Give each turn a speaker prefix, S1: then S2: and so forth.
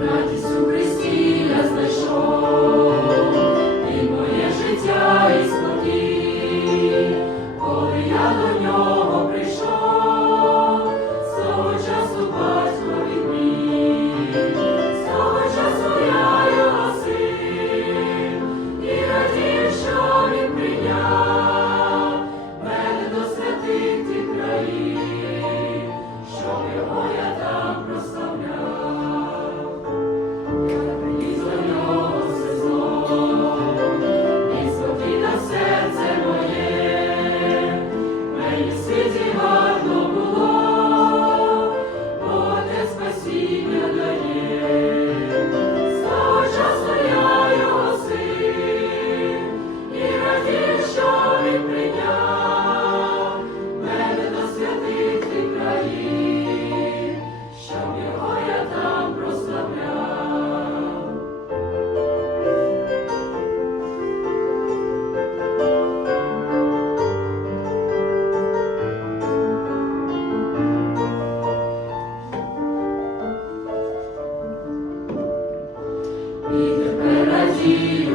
S1: радість у Христі я знайшов. you.